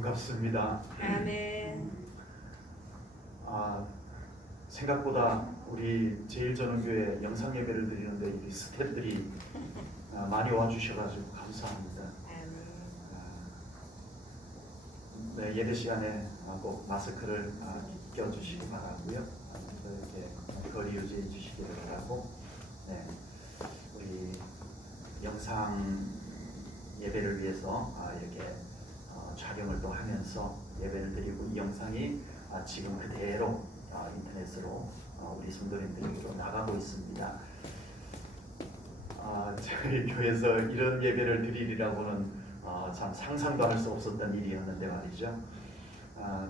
반갑습니다. 아멘. 생각보다 우리 제일전원교회 영상 예배를 드리는데 이 스태프들이 많이 와주셔가지고 감사합니다. 네, 예배 시간에 꼭 마스크를 껴주시기 바라고요. 이렇게 거리 유지해 주시기를 바라고, 네, 우리 영상 예배를 위해서 이렇게 촬영을 또 하면서 예배를 드리고, 이 영상이 지금 그대로 인터넷으로 우리 성도님들에게로 나가고 있습니다. 저희 교회에서 이런 예배를 드리리라고는 참 상상도 할 수 없었던 일이었는데 말이죠.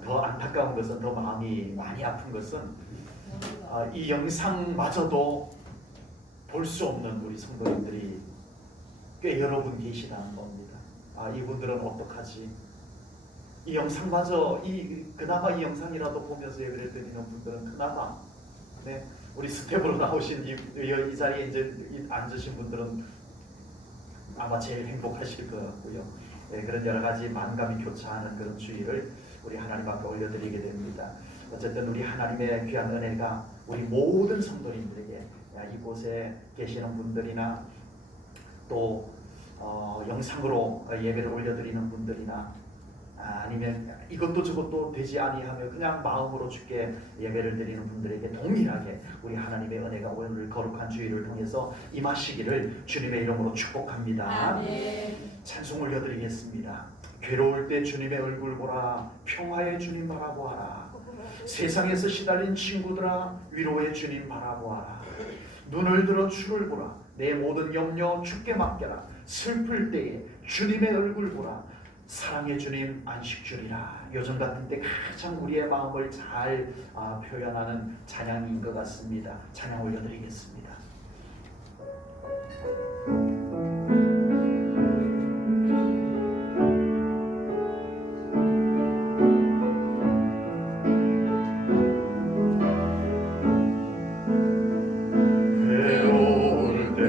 더 안타까운 것은, 더 마음이 많이 아픈 것은 이 영상마저도 볼 수 없는 우리 성도님들이 꽤 여러 분 계시다는 겁니다. 이분들은 어떡하지? 이 영상마저, 그나마 이 영상이라도 보면서 예배를 드리는 분들은 그나마, 네, 우리 스텝으로 나오신 이 자리에 이제 앉으신 분들은 아마 제일 행복하실 것 같고요. 네, 그런 여러 가지 만감이 교차하는 그런 주의를 우리 하나님 앞에 올려드리게 됩니다. 어쨌든 우리 하나님의 귀한 은혜가 우리 모든 성도님들에게, 이곳에 계시는 분들이나 또 영상으로 예배를 올려드리는 분들이나, 아니면 이것도 저것도 되지 아니하며 그냥 마음으로 주께 예배를 드리는 분들에게 동일하게 우리 하나님의 은혜가 오늘 거룩한 주일을 통해서 임하시기를 주님의 이름으로 축복합니다. 아멘. 찬송 올려드리겠습니다. 괴로울 때 주님의 얼굴 보라, 평화의 주님 바라보아라. 세상에서 시달린 친구들아, 위로의 주님 바라보아라. 눈을 들어 주를 보라, 내 모든 염려 주께 맡겨라. 슬플 때에 주님의 얼굴 보라, 사랑의 주님 안식 주리라. 요즘 같은 때 가장 우리의 마음을 잘 표현하는 찬양인 것 같습니다. 찬양 올려드리겠습니다. 괴로울 때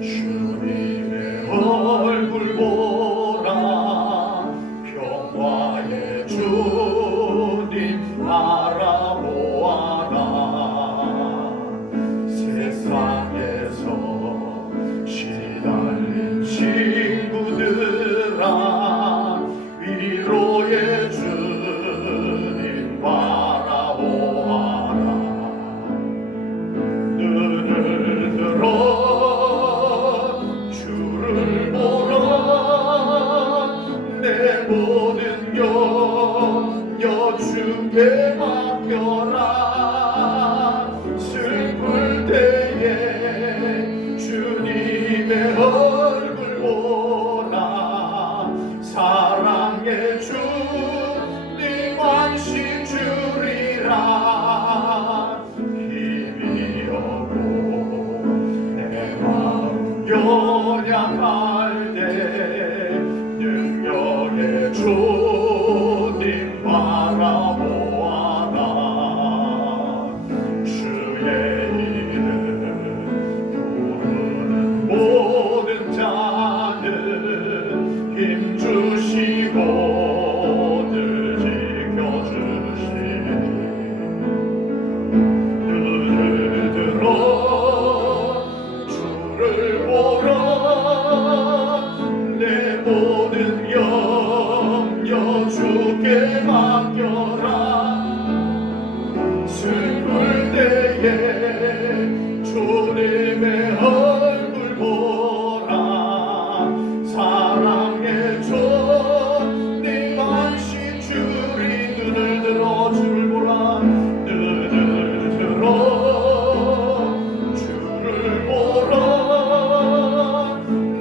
주님의 얼굴 보라, 평화의 주님 바라보아라. 세상에서 시달린 친구들아, 위로의 주님 바라보아라. 눈을 들어 주를 보라, 내 모든 염려 주께 맡겨라. 슬플 때에 주님의 얼굴 보라, 사랑의 주님 안식 주리라. 힘이 없고 내 마음 연약할 때 능력의 주님 바라보아라. 주의 이름 부르는 모든 자는 힘주시고 늘 지켜주시니, 눈을 들어 주를 보라, 내 모든 염려 주께 맡겨라. 슬플 때에 주님의 얼굴 보라, 사랑의 주님 안식 주리. 눈을 들어 주를 보라, 눈을 들어 주를 보라,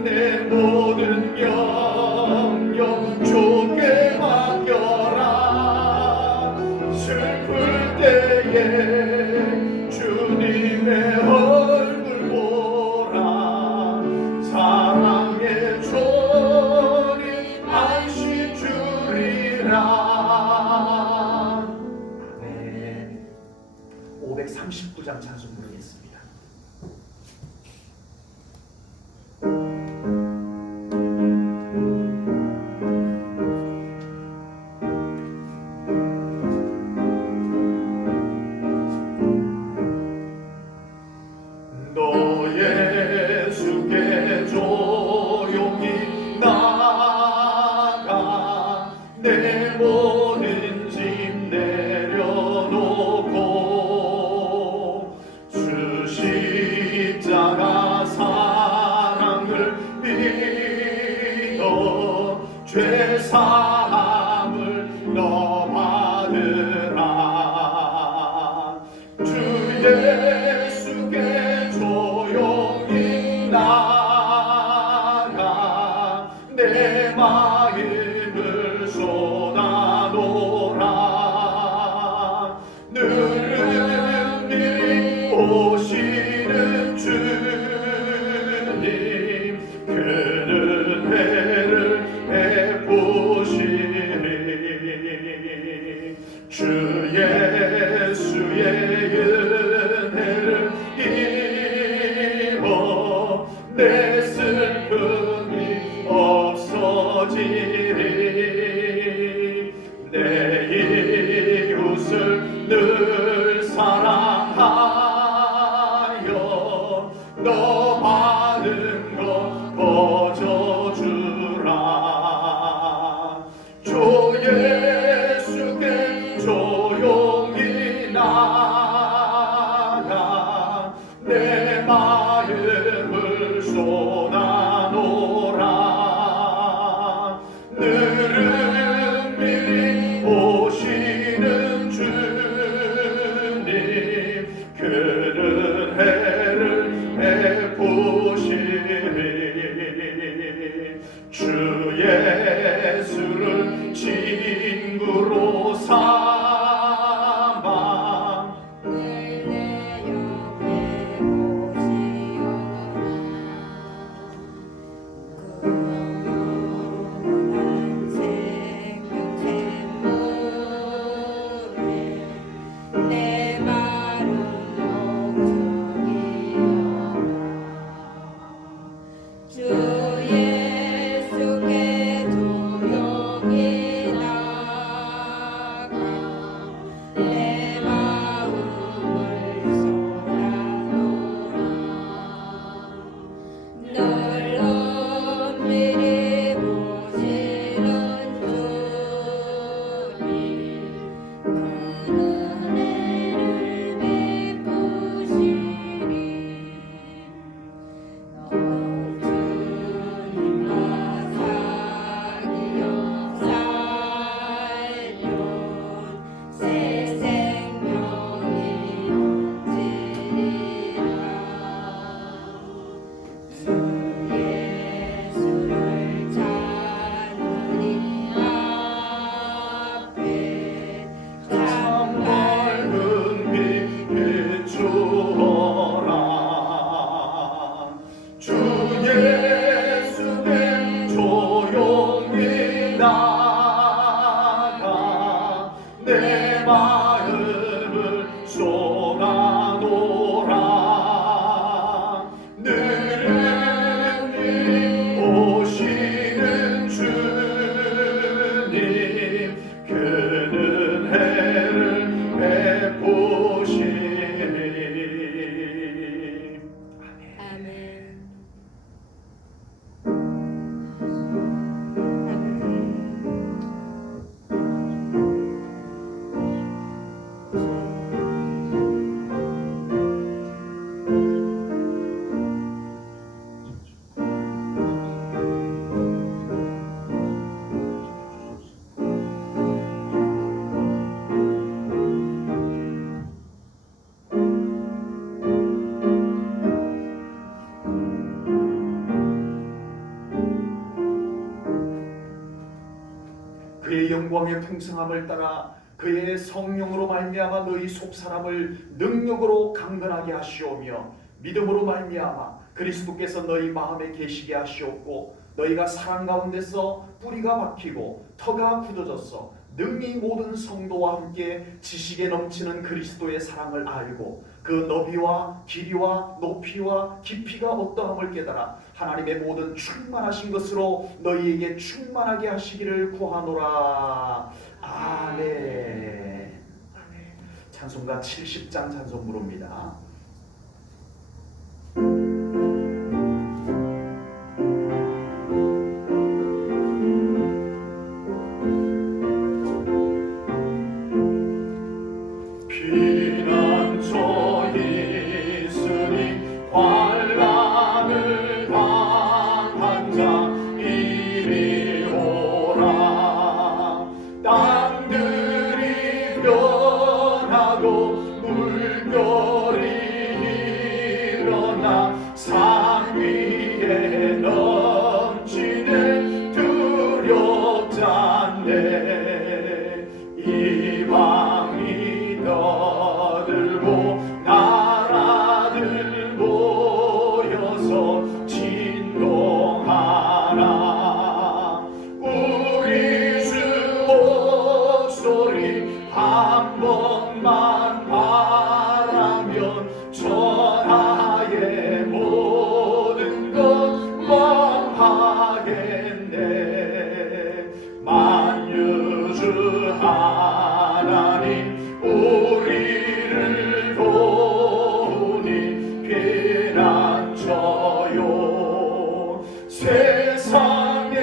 내 모든 염려 주께 맡겨라. 슬플 때에 주님의 얼굴 보라, 사랑의 주님 안식 주리라. 네, 539장 찬송 부르겠습니다. 사함을 너 받으라. 주 예수께 조용히 나가 내 마음을 쏟아놓으라. 능히 오시는 주님 그는 해를 베푸시리. 주 예수의 은혜를 입어 내 슬픔이 없어지리. 내 이웃을 늘 사랑하여 너 받은 것 거저주라. 주 예수께 조용히 나가 내 마음을 쏟아놓으라. 능히 오시는 주님 그는 해를 베푸시리. 주 예수를 친구로 삼아 내 옆에 오시오라. 그 영원한 생명 샘물에 내 마른 목적이여라. 주 예수께 조용히 나가 내 마음을 쏟아놓으라. 널 은밀히 보시는 주님 그 은혜를 베푸시리. 주님과 사귀어 살면 새 생명이 얻으리라. 주 예수를 찾는 이 앞에 참 밝은 빛 비추어라. 주 예수께 조용히 나가 내 마음을 쏟아놓으라. 능히 오시는 주님 그는 해를 베푸시리. 아멘. 그의 영광의 풍성함을 따라 그의 성령으로 말미암아 너희 속사람을 능력으로 강건하게 하시오며 믿음으로 말미암아 그리스도께서 너희 마음에 계시게 하시옵고 너희가 사랑 가운데서 뿌리가 박히고 터가 굳어져서 능히 모든 성도와 함께 지식에 넘치는 그리스도의 사랑을 알고 그 너비와 길이와 높이와 깊이가 어떠함을 깨달아 하나님의 모든 충만하신 것으로 너희에게 충만하게 하시기를 구하노라. 아멘. 찬송가 70장 찬송 부릅니다. 환난을 당한 자 이리 오라. 땅들이 변하고 물결이 일어나 산 위에 넘치네 두렵지 않네 이방이 떠들고 나라들 모여서 진동하라 우리 주 목소리 한 번만 바라면 천하의 모든 것 멍하겠네 만유주 하나님 우리를 도우니 피난처요 세상의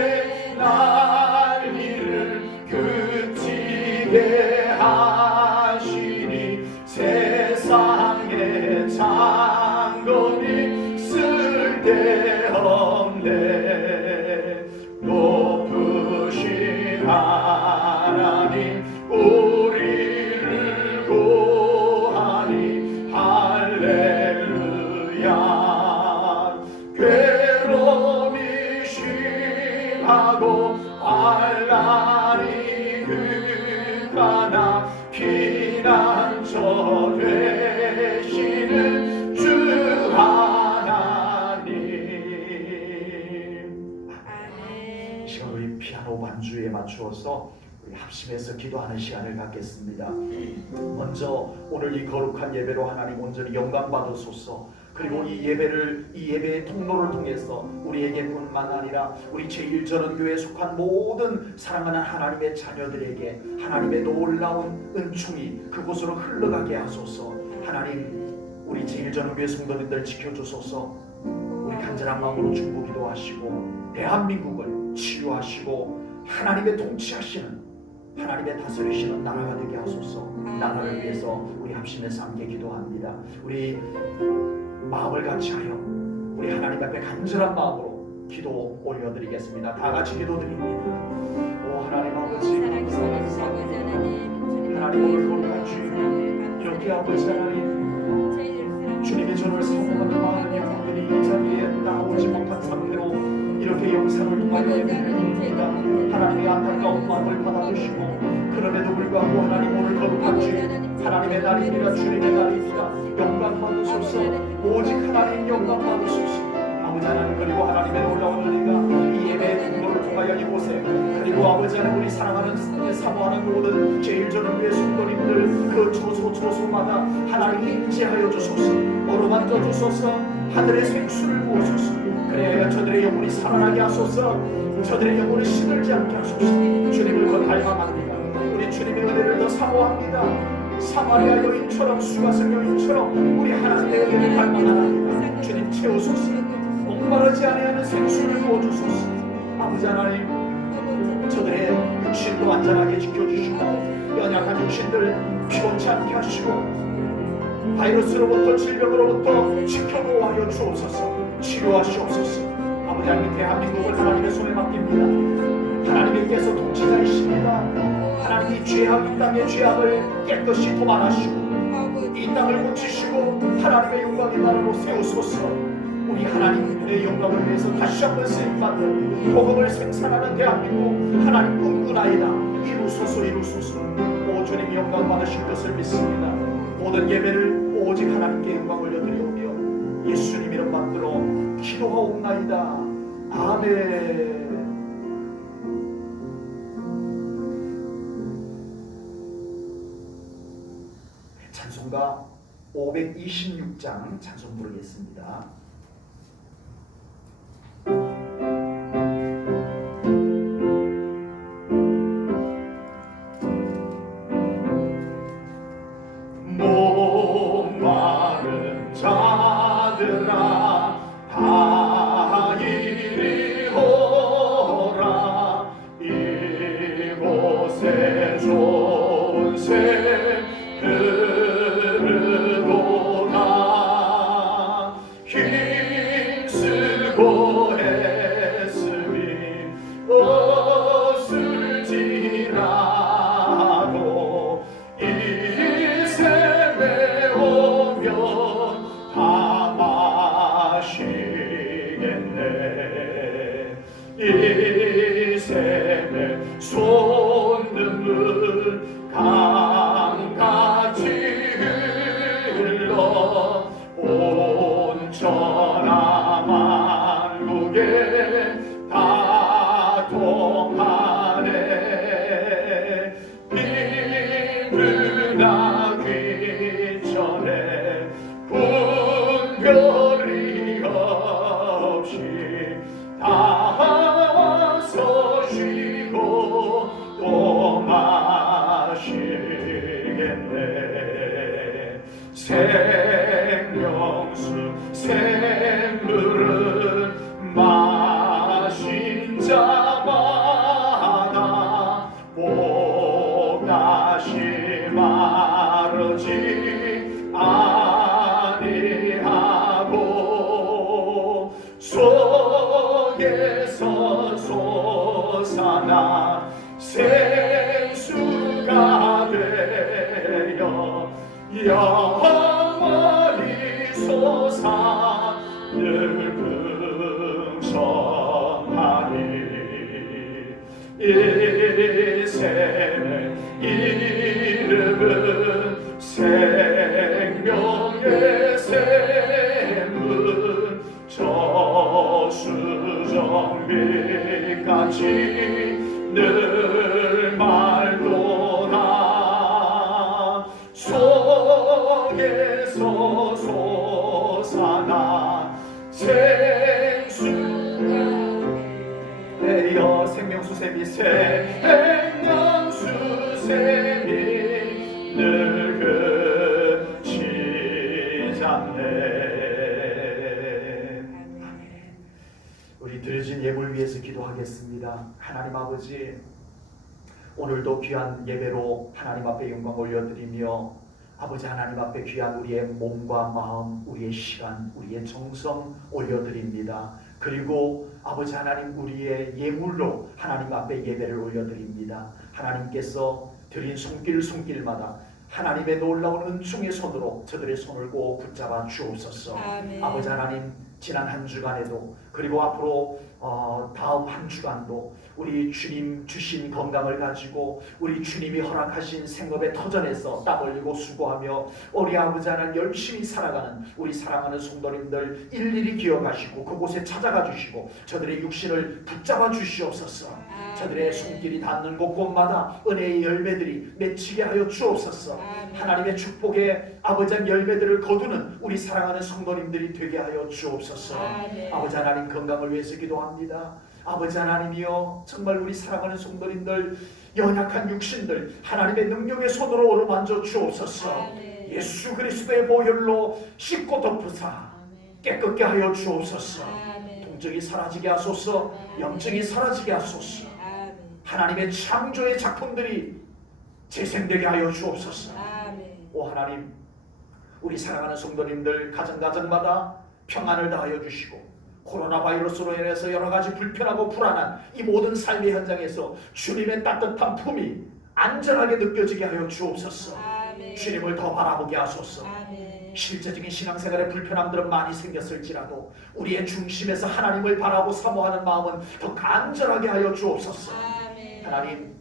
난리를 그치게 하시니 세상의 장검이 쓸데없네 높으신 하나님 우리를 구하니 할렐루야 괴로움이 심하고 환난이 극하나 피난처 되시는 주 하나님 이 시간 우리 피아노 반주에 맞추어서 우리 합심해서 기도하는 시간을 갖겠습니다. 먼저 오늘 이 거룩한 예배로 하나님 온전히 영광 받으소서. 그리고 이 예배의 통로를 통해서 우리에게뿐만 아니라 우리 제1전원교회에 속한 모든 사랑하는 하나님의 자녀들에게 하나님의 놀라운 은총이 그곳으로 흘러가게 하소서. 하나님 우리 제1전원교회 성도님들 지켜주소서. 우리 간절한 마음으로 중보 기도하시고 대한민국을 치유하시고 하나님의 통치하시는 하나님의 다스리시는 나라가 되게 하소서. 나라를 위해서 우리 합심해서 함께 기도합니다. 우리 마음을 같이하여 우리 하나님 앞에 간절한 마음으로 기도 올려드리겠습니다. 다 같이 기도드립니다. 오 하나님 아버지 감사합니다. 하나님 오늘 거룩한 주님 이렇게 아버지 하나님 주님의 전을 사모하는 많은 영혼들이 이 자리에 나오지 못한 상태로 이렇게 영상을 통하여 예배를 드립니다. 하나님의 안타까운 마음을 받아주시고 그럼에도 불구하고 하나님 오늘 거룩한 주님 하나님의 날입니다. 주님의 날입니다. 영광 받으소서. 오직 하나님 영광 받으소서. 아버지 하나님 그리고 하나님의 놀라운 은혜가 이 예배의 통로를 통하여 이곳에 그리고 아버지 하나님 우리 사랑하는 사모하는 모든 제1전원교회 성도님들 그 초소마다 하나님 임재하여 주소서. 어루만져 주소서. 하늘의 생수를 부어소서. 그래야 저들의 영혼이 살아나게 하소서. 저들의 영혼이 시들지 않게 하소서. 주님을 더 닮아갑니다. 우리 주님의 은혜를 더 사모합니다. 사마리아 여인처럼 수가성 여인처럼 우리 하나님의 은혜를 닮아갑니다. 주님 채우소서. 목마르지 아니하는 생수를 부어주소서. 아버지 하나님 저들의 육신도 안전하게 지켜주시고 연약한 육신들 피곤치 않게 하시고 바이러스로부터 질병으로부터 지켜보호하여 주옵소서. 치료하시옵소서. 아버지 하나님 대한민국을 하나님의 손에 맡깁니다. 하나님께서 통치자이십니다. 하나님 이 죄악 이 땅의 죄악을 깨끗이 도말하시고 이 땅을 고치시고 하나님의 영광의 나라로 세우소서. 우리 하나님의 영광을 위해서 다시 한번 쓰임받는 복음을 생산하는 대한민국 하나님 꿈꾸나이다. 이루소서 이루소서. 오 주님 영광 받으실 것을 믿습니다. 모든 예배를 오직 하나님께 영광 올려드리오며 예수님 이름 받들어 기도하옵나이다. 아멘. 찬송가 526장 찬송 부르겠습니다. 목마른 자들아 다 이리 오라. 이곳에 좋은 새 흐르도다. 힘쓰고 애쓰니 어슬 솟는 강같이 흘러 온 천하 만국에 다 통하네. 비문하기 전에 분별이 없이 다 서시고 또 마시겠네. 생명수 샘물은 마신 자마다 다시 마르지 아니하고 속에서 솟아나 생수가 되어 영원히 솟아 늘 풍성하리. 이 샘의 이름은 생명의 샘은 저수정빛같이 늘 맑도다. 속에서 솟아나 생수가 되어 생명수샘이 생명수샘이 늘 그치지 않네. 우리 드려진 예물 위해서 기도하겠습니다. 하나님 아버지, 오늘도 귀한 예배로 하나님 앞에 영광 올려드리며 아버지 하나님 앞에 귀한 우리의 몸과 마음, 우리의 시간, 우리의 정성 올려드립니다. 그리고 아버지 하나님 우리의 예물로 하나님 앞에 예배를 올려드립니다. 하나님께서 드린 손길마다 하나님의 놀라운 은총의 손으로 저들의 손을 꼭 붙잡아 주옵소서. 아멘. 아버지 하나님, 지난 한 주간에도 그리고 앞으로 다음 한 주간도 우리 주님 주신 건강을 가지고 우리 주님이 허락하신 생업의 터전에서 땀 흘리고 수고하며 우리 아버지 하나님 열심히 살아가는 우리 사랑하는 성도님들 일일이 기억하시고 그곳에 찾아가 주시고 저들의 육신을 붙잡아 주시옵소서. 저들의 손길이 닿는 곳곳마다 은혜의 열매들이 맺히게 하여 주옵소서. 하나님의 축복의 아버지 열매들을 거두는 우리 사랑하는 성도님들이 되게 하여 주옵소서. 아버지 하나님 건강을 위해서 기도합니다. 아버지 하나님이여, 정말 우리 사랑하는 성도님들 연약한 육신들 하나님의 능력의 손으로 어루만져 주옵소서. 예수 그리스도의 보혈로 씻고 덮으사 깨끗게 하여 주옵소서. 동정이 사라지게 하소서. 염증이 사라지게 하소서. 하나님의 창조의 작품들이 재생되게 하여 주옵소서. 오 하나님, 우리 사랑하는 성도님들 가정마다 평안을 다하여 주시고 코로나 바이러스로 인해서 여러 가지 불편하고 불안한 이 모든 삶의 현장에서 주님의 따뜻한 품이 안전하게 느껴지게 하여 주옵소서. 주님을 더 바라보게 하소서. 실제적인 신앙생활에 불편함들은 많이 생겼을지라도 우리의 중심에서 하나님을 바라고 사모하는 마음은 더 간절하게 하여 주옵소서. 하나님,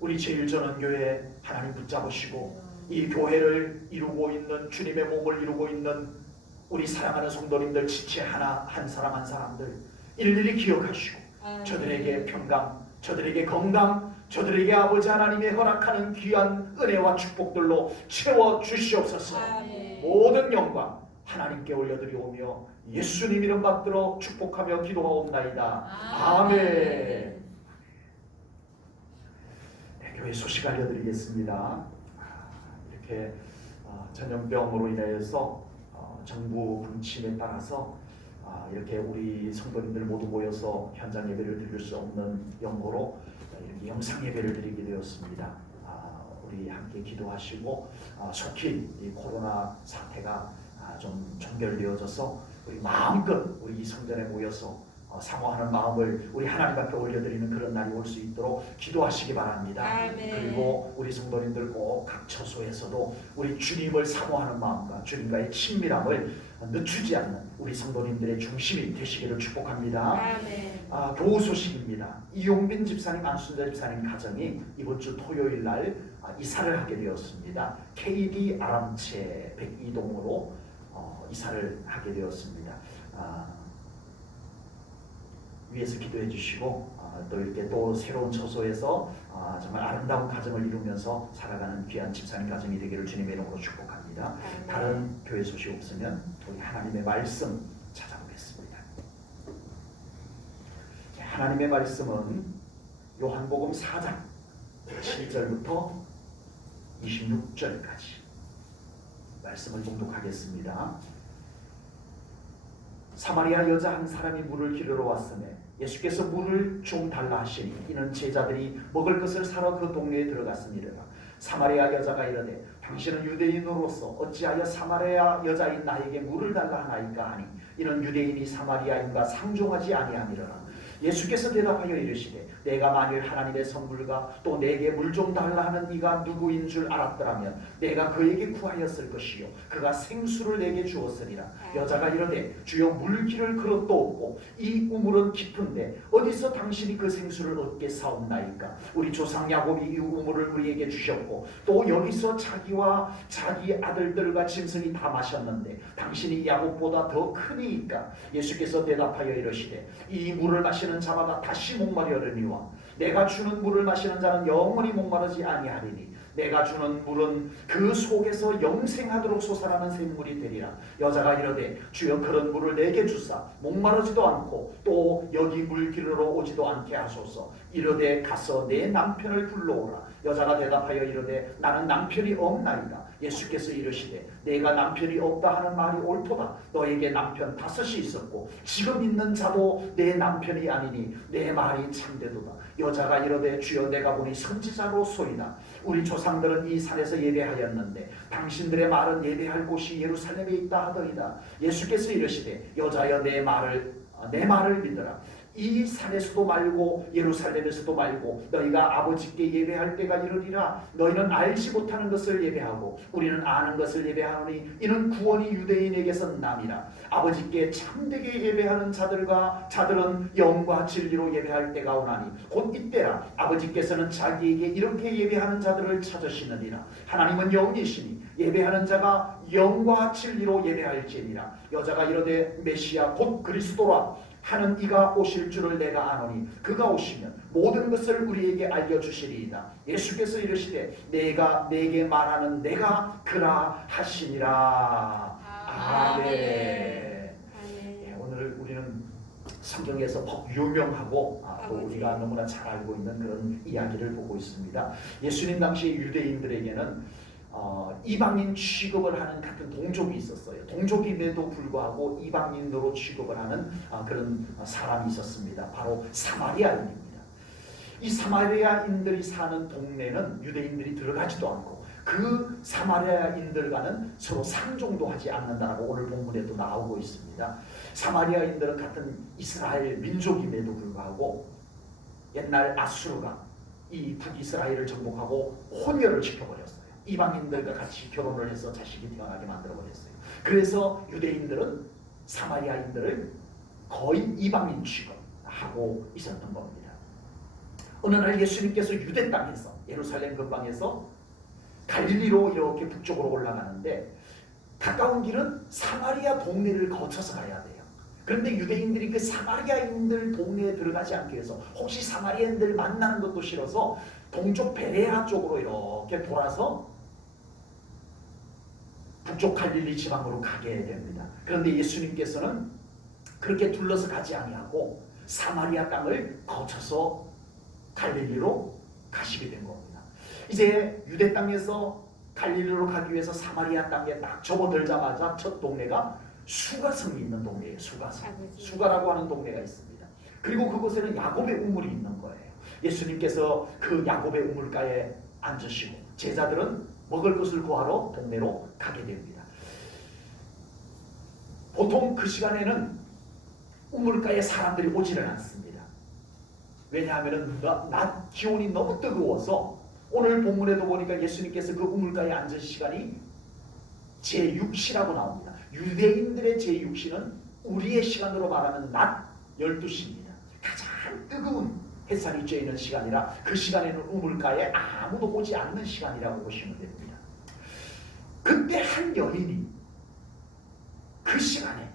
우리 제일전원교회 하나님 붙잡으시고 이 교회를 이루고 있는 주님의 몸을 이루고 있는 우리 사랑하는 성도님들 지체 하나 한 사람 한 사람들 일일이 기억하시고 저들에게 평강, 저들에게 건강, 저들에게 아버지 하나님의 허락하는 귀한 은혜와 축복들로 채워 주시옵소서. 모든 영광 하나님께 올려드리오며 예수님 이름 받들어 축복하며 기도하옵나이다. 아멘. 교회 소식 알려드리겠습니다. 이렇게 전염병으로 인해서 정부 분침에 따라서 이렇게 우리 성도님들 모두 모여서 현장 예배를 드릴 수 없는 영고로 이렇게 영상 예배를 드리게 되었습니다. 우리 함께 기도하시고 속히 이 코로나 사태가 좀 종결되어져서 우리 마음껏 우리 이 성전에 모여서 사모하는 마음을 우리 하나님 앞에 올려드리는 그런 날이 올 수 있도록 기도하시기 바랍니다. 아멘. 그리고 우리 성도님들 꼭 각 처소에서도 우리 주님을 사모하는 마음과 주님과의 친밀함을 늦추지 않는 우리 성도님들의 중심이 되시기를 축복합니다. 아멘. 교우 소식입니다. 이용빈 집사님, 안순자 집사님 가정이 이번 주 토요일 날 이사를 하게 되었습니다. KD 아람채 102동으로 이사를 하게 되었습니다. 위에서 기도해 주시고 또 이렇게 또 새로운 처소에서 정말 아름다운 가정을 이루면서 살아가는 귀한 집사님 가정이 되기를 주님의 이름으로 축복합니다. 다른 교회 소식 없으면 우리 하나님의 말씀 찾아보겠습니다. 하나님의 말씀은 요한복음 4장 7절부터 26절까지 말씀을 봉독하겠습니다. 사마리아 여자 한 사람이 물을 기르러 왔으매 예수께서 물을 좀 달라 하시니 이는 제자들이 먹을 것을 사러 그 동네에 들어갔습니다. 사마리아 여자가 이르되 당신은 유대인으로서 어찌하여 사마리아 여자인 나에게 물을 달라 하나이까 하니 이는 유대인이 사마리아인과 상종하지 아니함이로라. 예수께서 대답하여 이르시되 내가 만일 하나님의 선물과 또 내게 물 좀 달라 하는 이가 누구인 줄 알았더라면 내가 그에게 구하였을 것이요 그가 생수를 내게 주었으리라. 여자가 이르되 주여 물기를 그릇도 없고 이 우물은 깊은데 어디서 당신이 그 생수를 얻게 사옵나이까. 우리 조상 야곱이 이 우물을 우리에게 주셨고 또 여기서 자기와 자기 아들들과 짐승이 다 마셨는데 당신이 야곱보다 더 크니이까. 예수께서 대답하여 이르시되 이 물을 마시는 자마다 다시 목마르려니와 내가 주는 물을 마시는 자는 영원히 목마르지 아니하리니 내가 주는 물은 그 속에서 영생하도록 솟아나는 샘물이 되리라. 여자가 이르되 주여 그런 물을 내게 주사 목마르지도 않고 또 여기 물 기르러 오지도 않게 하소서. 이르되 가서 내 남편을 불러오라. 여자가 대답하여 이르되 나는 남편이 없나이다. 예수께서 이르시되 내가 남편이 없다 하는 말이 옳도다. 너에게 남편 5이 있었고 지금 있는 자도 내 남편이 아니니 내 말이 참되도다. 여자가 이르되 주여 내가 보니 선지자로소이다. 우리 조상들은 이 산에서 예배하였는데 당신들의 말은 예배할 곳이 예루살렘에 있다 하더이다. 예수께서 이르시되 여자여 내 말을 믿으라. 이 산에서도 말고 예루살렘에서도 말고 너희가 아버지께 예배할 때가 이르리라. 너희는 알지 못하는 것을 예배하고 우리는 아는 것을 예배하노니 이는 구원이 유대인에게서 남이라. 아버지께 참되게 예배하는 자들은 영과 진리로 예배할 때가 오나니 곧 이때라. 아버지께서는 자기에게 이렇게 예배하는 자들을 찾으시느니라. 하나님은 영이시니 예배하는 자가 영과 진리로 예배할지니라. 여자가 이르되 메시아 곧 그리스도라 하는 이가 오실 줄을 내가 아노니 그가 오시면 모든 것을 우리에게 알려주시리이다. 예수께서 이르시되 내게 말하는 내가 그라 하시니라. 아멘. 오늘 우리는 성경에서 유명하고 또 우리가 너무나 잘 알고 있는 그런 이야기를 보고 있습니다. 예수님 당시 유대인들에게는 이방인 취급을 하는 같은 동족이 있었어요. 동족임에도 불구하고 이방인으로 취급을 하는 그런 사람이 있었습니다. 바로 사마리아인입니다. 이 사마리아인들이 사는 동네는 유대인들이 들어가지도 않고 그 사마리아인들과는 서로 상종도 하지 않는다라고 오늘 본문에도 나오고 있습니다. 사마리아인들은 같은 이스라엘 민족임에도 불구하고 옛날 아수르가 이 북이스라엘을 정복하고 혼혈을 시켜버렸어요. 이방인들과 같이 결혼을 해서 자식이 태어나게 만들어버렸어요. 그래서 유대인들은 사마리아인들을 거의 이방인 취급하고 있었던 겁니다. 어느 날 예수님께서 유대 땅에서 예루살렘 근방에서 갈릴리로 이렇게 북쪽으로 올라가는데 가까운 길은 사마리아 동네를 거쳐서 가야 돼요. 그런데 유대인들이 그 사마리아인들 동네에 들어가지 않기 위해서 혹시 사마리아인들 만나는 것도 싫어서 동쪽 베레아 쪽으로 이렇게 돌아서 북쪽 갈릴리 지방으로 가게 됩니다. 그런데 예수님께서는 그렇게 둘러서 가지 아니하고 사마리아 땅을 거쳐서 갈릴리로 가시게 된 겁니다. 이제 유대 땅에서 갈릴리로 가기 위해서 사마리아 땅에 딱 접어들자마자 첫 동네가 수가성이 있는 동네예요. 수가라고 하는 동네가 있습니다. 그리고 그곳에는 야곱의 우물이 있는 거예요. 예수님께서 그 야곱의 우물가에 앉으시고 제자들은 먹을 것을 구하러 동네로 가게 됩니다. 보통 그 시간에는 우물가에 사람들이 오지를 않습니다. 왜냐하면 낮 기온이 너무 뜨거워서 오늘 본문에도 보니까 예수님께서 그 우물가에 앉은 시간이 제6시라고 나옵니다. 유대인들의 제6시는 우리의 시간으로 말하면 낮 12시입니다. 가장 뜨거운 햇살이 쬐는 시간이라 그 시간에는 우물가에 아무도 오지 않는 시간이라고 보시면 됩니다. 그때 한 여인이 그 시간에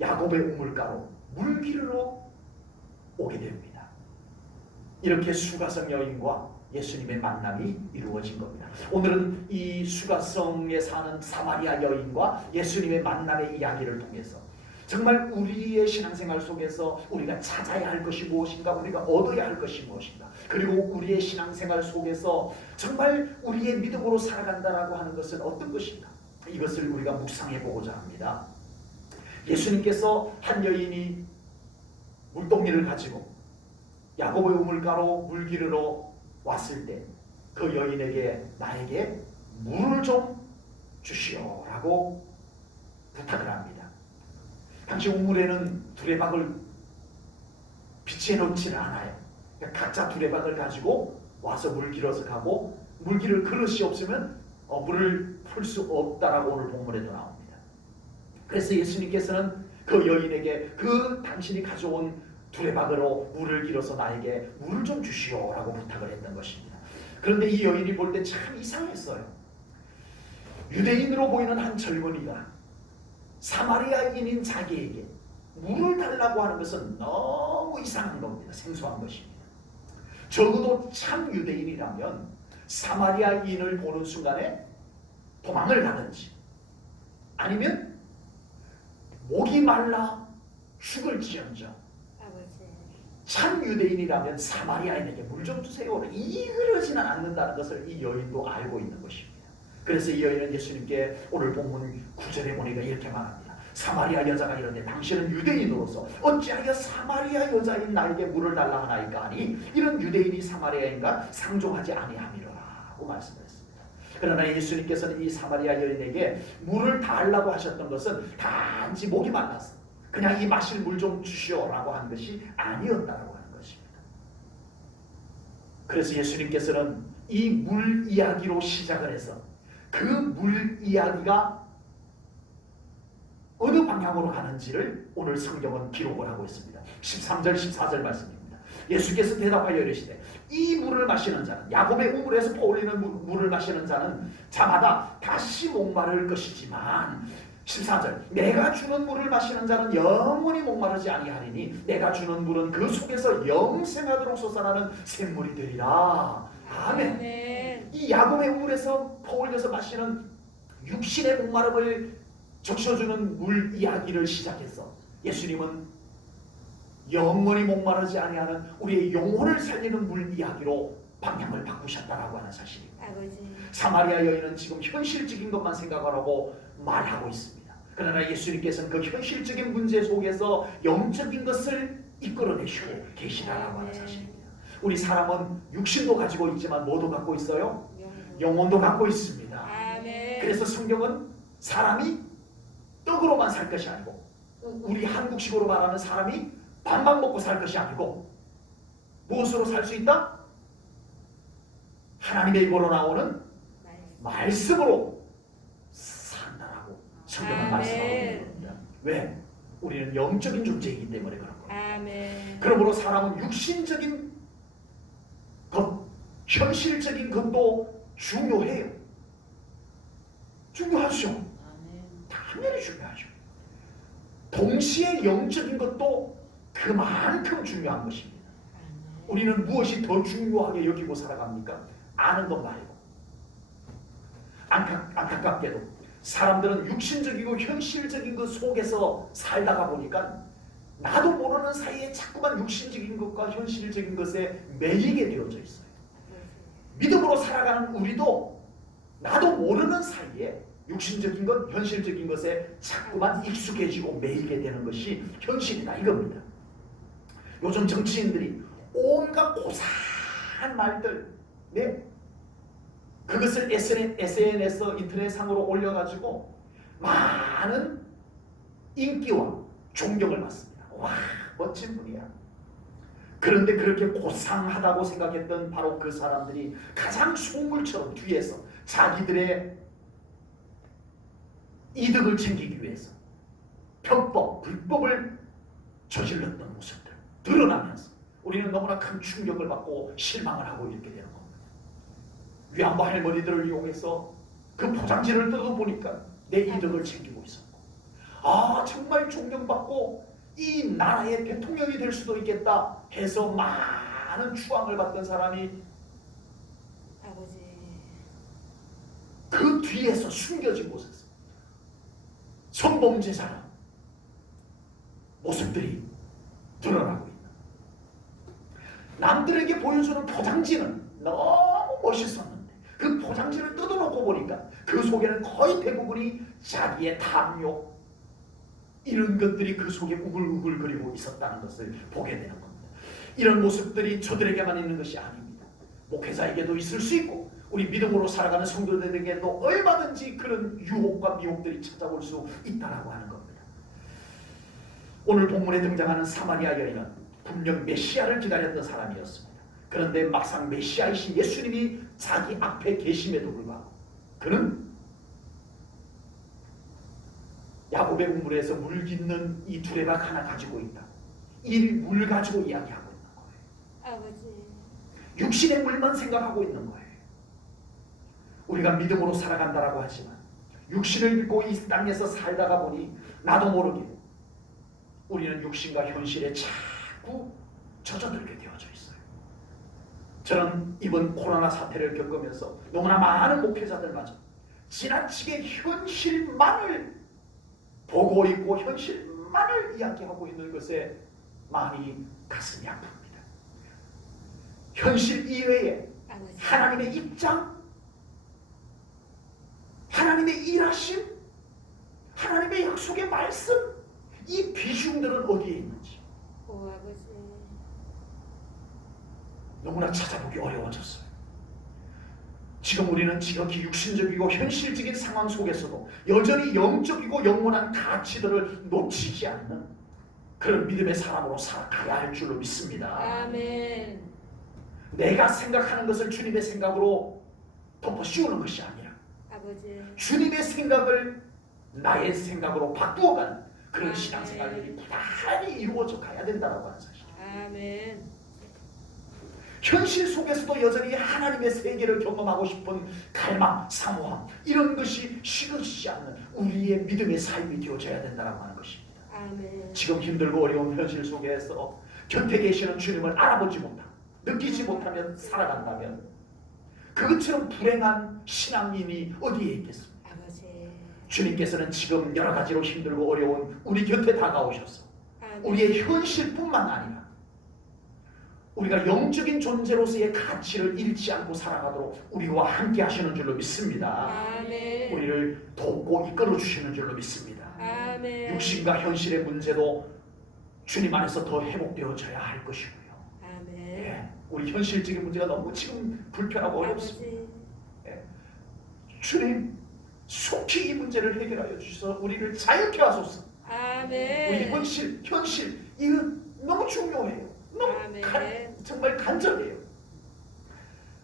야곱의 우물가로 물 기르러 오게 됩니다. 이렇게 수가성 여인과 예수님의 만남이 이루어진 겁니다. 오늘은 이 수가성에 사는 사마리아 여인과 예수님의 만남의 이야기를 통해서 정말 우리의 신앙생활 속에서 우리가 찾아야 할 것이 무엇인가, 우리가 얻어야 할 것이 무엇인가, 그리고 우리의 신앙생활 속에서 정말 우리의 믿음으로 살아간다라고 하는 것은 어떤 것인가, 이것을 우리가 묵상해 보고자 합니다. 예수님께서 한 여인이 물동이를 가지고 야곱의 우물가로 물 기르러 왔을 때 그 여인에게 나에게 물을 좀 주시오라고 부탁을 합니다. 당시 우물에는 두레박을 비치해 놓지는 않아요. 그러니까 각자 두레박을 가지고 와서 물 길어서 가고, 물 기를 그릇이 없으면 물을 풀 수 없다라고 오늘 본문에도 나옵니다. 그래서 예수님께서는 그 여인에게 그 당신이 가져온 두레박으로 물을 길어서 나에게 물을 좀 주시오라고 부탁을 했던 것입니다. 그런데 이 여인이 볼 때 참 이상했어요. 유대인으로 보이는 한 젊은이가 사마리아인인 자기에게 물을 달라고 하는 것은 너무 이상한 겁니다. 생소한 것입니다. 적어도 참 유대인이라면 사마리아인을 보는 순간에 도망을 가든지 아니면 목이 말라 죽을지언정 참 유대인이라면 사마리아인에게 물 좀 주세요 이러지는 않는다는 것을 이 여인도 알고 있는 것입니다. 그래서 이 여인은 예수님께 오늘 본문 9절에 보니까 이렇게 말합니다. 사마리아 여자가 이르되 당신은 유대인으로서 어찌하여 사마리아 여자인 나에게 물을 달라 하나이까 하니 이런 유대인이 사마리아인과 상종하지 아니함이로라고 말씀했습니다. 그러나 예수님께서는 이 사마리아 여인에게 물을 달라고 하셨던 것은 단지 목이 말랐어, 그냥 이 마실 물 좀 주시오라고 한 것이 아니었다라고 하는 것입니다. 그래서 예수님께서는 이 물 이야기로 시작을 해서 그 물 이야기가 어느 방향으로 가는지를 오늘 성경은 기록을 하고 있습니다. 13절 14절 말씀입니다. 예수께서 대답하여 이르시되 이 물을 마시는 자는, 야곱의 우물에서 퍼올리는 물을 마시는 자는 자마다 다시 목마를 것이지만 14절 내가 주는 물을 마시는 자는 영원히 목마르지 아니하리니 내가 주는 물은 그 속에서 영생하도록 솟아나는 샘물이 되리라. 아멘. 이 야곱의 우물에서 퍼올려서 마시는 육신의 목마름을 적셔주는 물 이야기를 시작해서 예수님은 영원히 목마르지 아니하는 우리의 영혼을 살리는 물 이야기로 방향을 바꾸셨다라고 하는 사실입니다. 사마리아 여인은 지금 현실적인 것만 생각하고 말하고 있습니다. 그러나 예수님께서는 그 현실적인 문제 속에서 영적인 것을 이끌어내시고 계시다라고 하는 사실입니다. 우리 사람은 육신도 가지고 있지만 뭐도 갖고 있어요? 영혼도 갖고 있습니다. 아멘. 그래서 성경은 사람이 떡으로만 살 것이 아니고, 우리 한국식으로 말하는 사람이 밥만 먹고 살 것이 아니고 무엇으로 살 수 있다? 하나님의 입으로 나오는 말씀으로 산다라고 성경은 말씀하고 있는 겁니다. 왜? 우리는 영적인 존재이기 때문에 그런 겁니다. 아멘. 그러므로 사람은 육신적인 것, 현실적인 것도 중요해요. 중요하죠. 당연히 중요하죠. 동시에 영적인 것도 그만큼 중요한 것입니다. 우리는 무엇이 더 중요하게 여기고 살아갑니까? 아는 것 말고. 안타깝게도 사람들은 육신적이고 현실적인 것 속에서 살다가 보니까 나도 모르는 사이에 자꾸만 육신적인 것과 현실적인 것에 매이게 되어져 있어요. 믿음으로 살아가는 우리도 나도 모르는 사이에 육신적인 것, 현실적인 것에 자꾸만 익숙해지고 매이게 되는 것이 현실이다 이겁니다. 요즘 정치인들이 온갖 고사한 말들, 네? 그것을 SNS, 인터넷상으로 올려가지고 많은 인기와 존경을 받습니다. 와, 멋진 분이야. 그런데 그렇게 고상하다고 생각했던 바로 그 사람들이 가장 소물처럼 뒤에서 자기들의 이득을 챙기기 위해서 편법, 불법을 저질렀던 모습들 드러나면서 우리는 너무나 큰 충격을 받고 실망을 하고 이렇게 되는 겁니다. 위안부 할머니들을 이용해서 그 포장지를 뜯어보니까 내 이득을 챙기고 있었고, 아, 정말 존경받고 이 나라의 대통령이 될 수도 있겠다 해서 많은 추앙을 받던 사람이 아버지. 그 뒤에서 숨겨진 곳에서 성범죄자라 모습들이 드러나고 있다. 남들에게 보여주는 포장지는 너무 멋있었는데 그 포장지를 뜯어놓고 보니까 그 속에는 거의 대부분이 자기의 탐욕, 이런 것들이 그 속에 우글우글거리고 있었다는 것을 보게 되는 겁니다. 이런 모습들이 저들에게만 있는 것이 아닙니다. 목회자에게도 있을 수 있고 우리 믿음으로 살아가는 성도들에게도 얼마든지 그런 유혹과 미혹들이 찾아올 수 있다라고 하는 겁니다. 오늘 본문에 등장하는 사마리아 여인은 분명 메시아를 기다렸던 사람이었습니다. 그런데 막상 메시아이신 예수님이 자기 앞에 계심에도 불구하고 그는 야곱의 우물에서 물 깃는 이 두레박 하나 가지고 있다. 이 물 가지고 이야기하고 있는 거예요. 아버지. 육신의 물만 생각하고 있는 거예요. 우리가 믿음으로 살아간다라고 하지만 육신을 믿고 이 땅에서 살다가 보니 나도 모르게 우리는 육신과 현실에 자꾸 젖어들게 되어져 있어요. 저는 이번 코로나 사태를 겪으면서 너무나 많은 목회자들마저 지나치게 현실만을 보고 있고 현실만을 이야기하고 있는 것에 많이 가슴이 아픕니다. 현실 이외에 아버지. 하나님의 입장, 하나님의 일하심, 하나님의 약속의 말씀, 이 비중들은 어디에 있는지 오 아버지. 너무나 찾아보기 어려워졌어요. 지금 우리는 지극히 육신적이고 현실적인 상황 속에서도 여전히 영적이고 영원한 가치들을 놓치지 않는 그런 믿음의 사람으로 살아가야 할 줄로 믿습니다. 아멘. 내가 생각하는 것을 주님의 생각으로 덮어 씌우는 것이 아니라 아버지. 주님의 생각을 나의 생각으로 바꾸어가는 그런 아멘. 신앙생활이 부단히 이루어져 가야 된다고 하는 사실. 아멘. 현실 속에서도 여전히 하나님의 세계를 경험하고 싶은 갈망, 사모함 이런 것이 식어지지 않는 우리의 믿음의 삶이 되어져야 된다고 하는 것입니다. 아멘. 지금 힘들고 어려운 현실 속에서 곁에 계시는 주님을 알아보지 못하고 느끼지 못하면 살아간다면 그것처럼 불행한 신앙인이 어디에 있겠습니까? 아버지. 주님께서는 지금 여러 가지로 힘들고 어려운 우리 곁에 다가오셔서 아멘. 우리의 현실뿐만 아니라 우리가 영적인 존재로서의 가치를 잃지 않고 살아가도록 우리와 함께 하시는 줄로 믿습니다. 아멘. 우리를 돕고 이끌어 주시는 줄로 믿습니다. 아멘. 육신과 현실의 문제도 주님 안에서 더 회복되어져야 할 것이고요. 아멘. 예, 우리 현실적인 문제가 너무 지금 불편하고 어렵습니다. 아버지. 예, 주님 속히 이 문제를 해결하여 주셔서 우리를 자유케 하소서. 아멘. 우리 현실 이거 너무 중요해요. 너무 아멘. 정말 간절해요.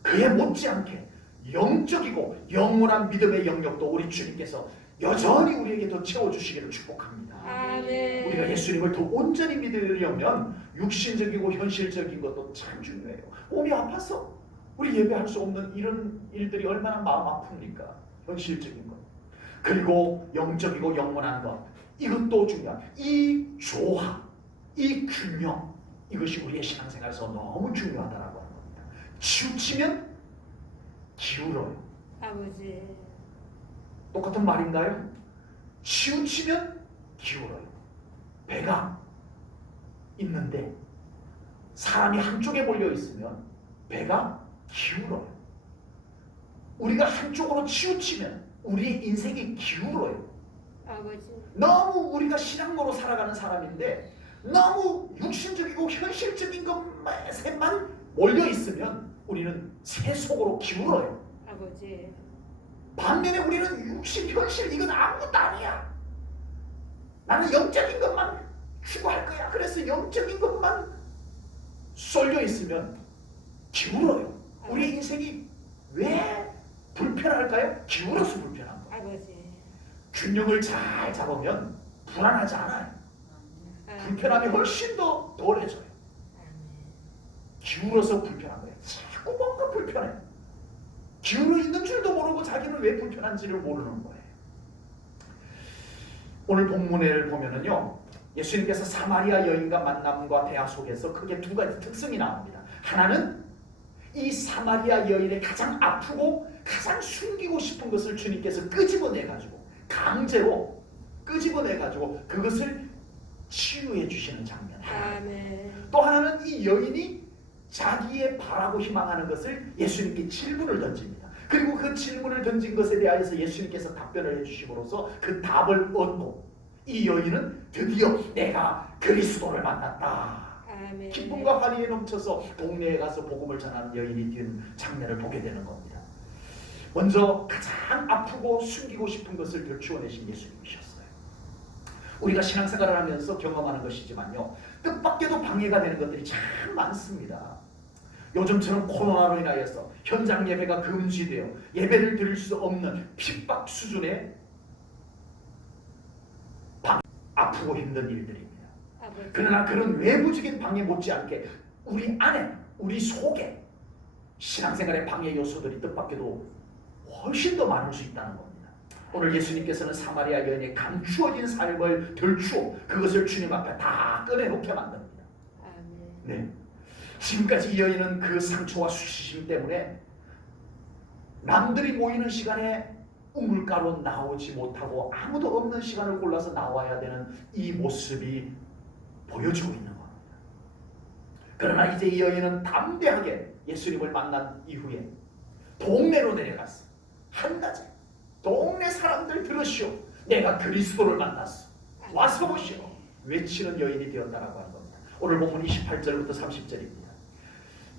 그에 못지않게 영적이고 영원한 믿음의 영역도 우리 주님께서 여전히 우리에게 더 채워주시기를 축복합니다. 아멘. 우리가 예수님을 더 온전히 믿으려면 육신적이고 현실적인 것도 참 중요해요. 몸이 아파서 우리 예배할 수 없는 이런 일들이 얼마나 마음 아픕니까? 현실적인 것. 그리고 영적이고 영원한 것, 이것도 중요한 이 조화, 이 균형, 이것이 우리의 신앙생활에서 너무 중요하다라고 하는 겁니다. 치우치면 기울어요. 아버지. 똑같은 말인가요? 치우치면 기울어요. 배가 있는데 사람이 한쪽에 몰려 있으면 배가 기울어요. 우리가 한쪽으로 치우치면 우리의 인생이 기울어요. 아버지. 너무 우리가 신앙으로 살아가는 사람인데 너무 육신적이고 현실적인 것에만 몰려 있으면 우리는 새 속으로 기울어요. 아버지. 반면에 우리는 육신, 현실 이건 아무것도 아니야. 나는 영적인 것만 추구할 거야. 그래서 영적인 것만 쏠려 있으면 기울어요. 우리 인생이 왜 불편할까요? 기울어서 불편한 거예요. 아버지. 균형을 잘 잡으면 불안하지 않아요. 불편함이 훨씬 더 덜해져요. 기울어서 불편한 거예요. 자꾸 뭔가 불편해. 기울어 있는 줄도 모르고 자기는 왜 불편한지를 모르는 거예요. 오늘 본문을 보면은요, 예수님께서 사마리아 여인과 만남과 대화 속에서 크게 두 가지 특성이 나옵니다. 하나는 이 사마리아 여인의 가장 아프고 가장 숨기고 싶은 것을 주님께서 끄집어내가지고 강제로 끄집어내가지고 그것을 치유해 주시는 장면. 아멘. 또 하나는 이 여인이 자기의 바라고 희망하는 것을 예수님께 질문을 던집니다. 그리고 그 질문을 던진 것에 대하여서 예수님께서 답변을 해주심으로써 그 답을 얻고 이 여인은 드디어 내가 그리스도를 만났다. 아멘. 기쁨과 환희에 넘쳐서 동네에 가서 복음을 전하는 여인이 된 장면을 보게 되는 겁니다. 먼저 가장 아프고 숨기고 싶은 것을 결추어내신 예수님이셨어요. 우리가 신앙생활을 하면서 경험하는 것이지만요, 뜻밖에도 방해가 되는 것들이 참 많습니다. 요즘처럼 코로나로 인하여서 현장 예배가 금지되어 예배를 드릴 수 없는 핍박 수준의 아프고 힘든 일들입니다. 아버지. 그러나 그런 외부적인 방해 못지않게 우리 안에, 우리 속에 신앙생활의 방해 요소들이 뜻밖에도 훨씬 더 많을 수 있다는 겁니다. 오늘 예수님께서는 사마리아 여인의 감추어진 삶을 들추어 그것을 주님 앞에 다 꺼내놓게 만듭니다. 아멘. 네. 지금까지 이 여인은 그 상처와 수치심 때문에 남들이 모이는 시간에 우물가로 나오지 못하고 아무도 없는 시간을 골라서 나와야 되는 이 모습이 보여지고 있는 겁니다. 그러나 이제 이 여인은 담대하게 예수님을 만난 이후에 동네로 내려갔어. 한낮에 동네 사람들 들으시오, 내가 그리스도를 만났어, 와서 보시오, 외치는 여인이 되었다라고 하는 겁니다. 오늘 본문 28절부터 30절입니다.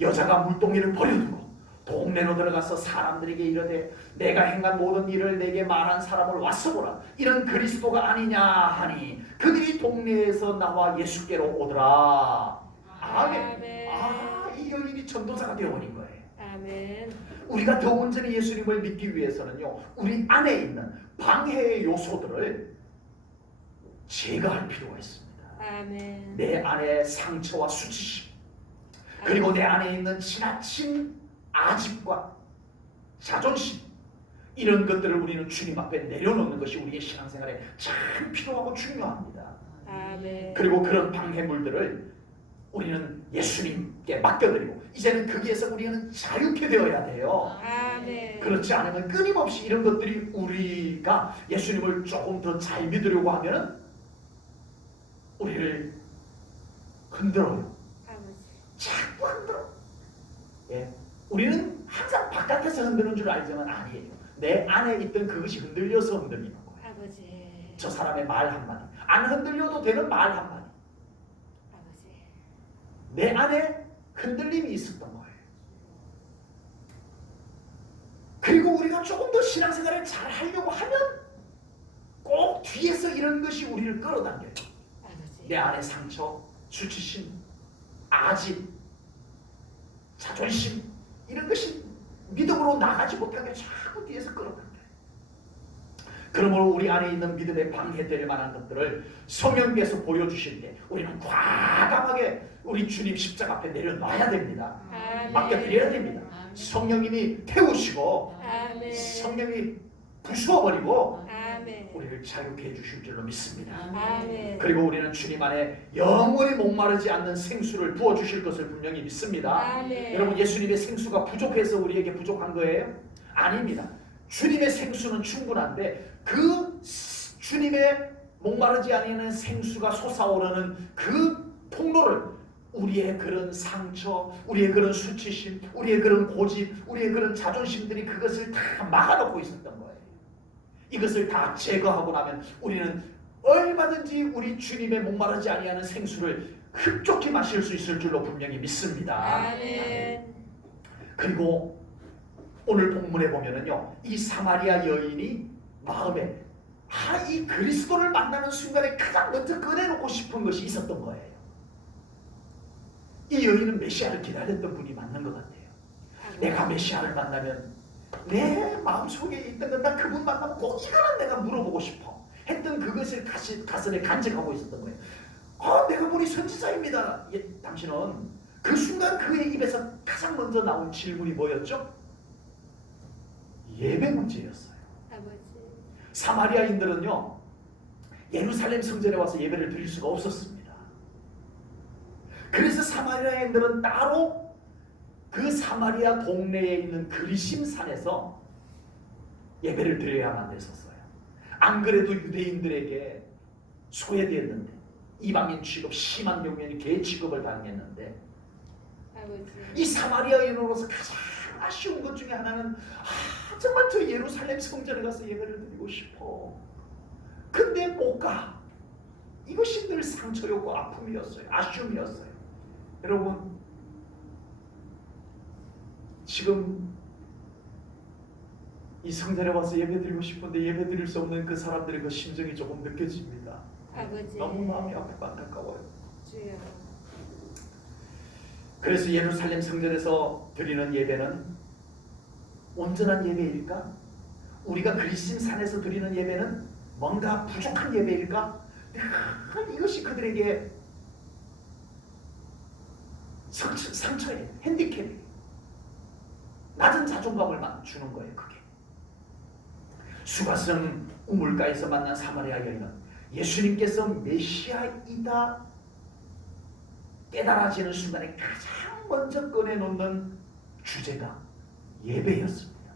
여자가 물동이를 버려두고 동네로 들어가서 사람들에게 이르되 내가 행한 모든 일을 내게 말한 사람을 와서 보라, 이는 그리스도가 아니냐 하니 그들이 동네에서 나와 예수께로 오더라. 아멘. 이 여인이 전도사가 되어버린 거예요. 아멘. 우리가 더 온전히 예수님을 믿기 위해서는요, 우리 안에 있는 방해의 요소들을 제거할 필요가 있습니다. 아멘. 내 안에 상처와 수치심, 그리고 내 안에 있는 지나친 아집과 자존심, 이런 것들을 우리는 주님 앞에 내려놓는 것이 우리의 신앙생활에 참 필요하고 중요합니다. 아멘. 그리고 그런 방해물들을 우리는 예수님께 맡겨드리고 이제는 거기에서 우리는 자유케 되어야 돼요. 아멘. 그렇지 않으면 끊임없이 이런 것들이 우리가 예수님을 조금 더 잘 믿으려고 하면 우리를 흔들어요. 아버지. 자꾸 흔들어. 예. 우리는 항상 바깥에서 흔드는 줄 알지만 아니에요. 내 안에 있던 그것이 흔들려서 흔들리는 거예요. 아버지. 저 사람의 말 한마디, 안 흔들려도 되는 말 한마디, 아버지. 내 안에 흔들림이 있었던 거예요. 그리고 우리가 조금 더 신앙생활을 잘 하려고 하면 꼭 뒤에서 이런 것이 우리를 끌어당겨요. 아버지. 내 안에 상처, 수치심, 아집, 자존심, 이런 것이 믿음으로 나가지 못하게 자꾸 뒤에서 끌어당겨요. 그러므로 우리 안에 있는 믿음에 방해될 만한 것들을 성령께서 보여주실 때 우리는 과감하게 우리 주님 십자가 앞에 내려놔야 됩니다. 아멘. 맡겨드려야 됩니다. 성령님이 태우시고 아멘. 성령이 부수어버리고 아멘. 우리를 자유케 해주실 줄로 믿습니다. 아멘. 그리고 우리는 주님 안에 영원히 목마르지 않는 생수를 부어주실 것을 분명히 믿습니다. 아멘. 여러분, 예수님의 생수가 부족해서 우리에게 부족한 거예요? 아닙니다. 주님의 생수는 충분한데 그 주님의 목마르지 않는 생수가 솟아오르는 그 통로를 우리의 그런 상처, 우리의 그런 수치심, 우리의 그런 고집, 우리의 그런 자존심들이 그것을 다 막아놓고 있었던 거예요. 이것을 다 제거하고 나면 우리는 얼마든지 우리 주님의 목마르지 아니하는 생수를 흡족히 마실 수 있을 줄로 분명히 믿습니다. 아멘. 그리고 오늘 본문에 보면은요, 이 사마리아 여인이 마음에 이 그리스도를 만나는 순간에 가장 먼저 꺼내놓고 싶은 것이 있었던 거예요. 이 여인은 메시아를 기다렸던 분이 맞는 것 같아요. 내가 메시아를 만나면 내 마음속에 있던 건 나 그분 만나면 꼭 이거는 내가 물어보고 싶어 했던 그것을 가슴에 간직하고 있었던 거예요. 내가 보니 선지자입니다. 당신은 그 순간 그의 입에서 가장 먼저 나온 질문이 뭐였죠? 예배 문제였어요. 아버지. 사마리아인들은요, 예루살렘 성전에 와서 예배를 드릴 수가 없었습니다. 그래서 사마리아인들은 따로 그 사마리아 동네에 있는 그리심산에서 예배를 드려야만 됐었어요. 안 그래도 유대인들에게 소외되었는데, 이방인 취급, 심한 경우에는 개 취급을 당했는데, 아버지. 이 사마리아인으로서 가장 아쉬운 것 중에 하나는 정말 저 예루살렘 성전에 가서 예배를 드리고 싶어. 근데 못 가. 이것이 늘 상처였고 아픔이었어요. 아쉬움이었어요. 여러분, 지금 이 성전에 와서 예배 드리고 싶은데 예배 드릴 수 없는 그 사람들의 그 심정이 조금 느껴집니다. 아버지. 너무 마음이 아프고 안타까워요. 주여. 그래서 예루살렘 성전에서 드리는 예배는 온전한 예배일까? 우리가 그리심산에서 드리는 예배는 뭔가 부족한 예배일까? 이것이 그들에게 상처예요. 핸디캡이에요. 낮은 자존감을 주는 거예요. 그게. 수가성 우물가에서 만난 사마리아 여인은 예수님께서 메시아이다 깨달아지는 순간에 가장 먼저 꺼내놓는 주제가 예배였습니다.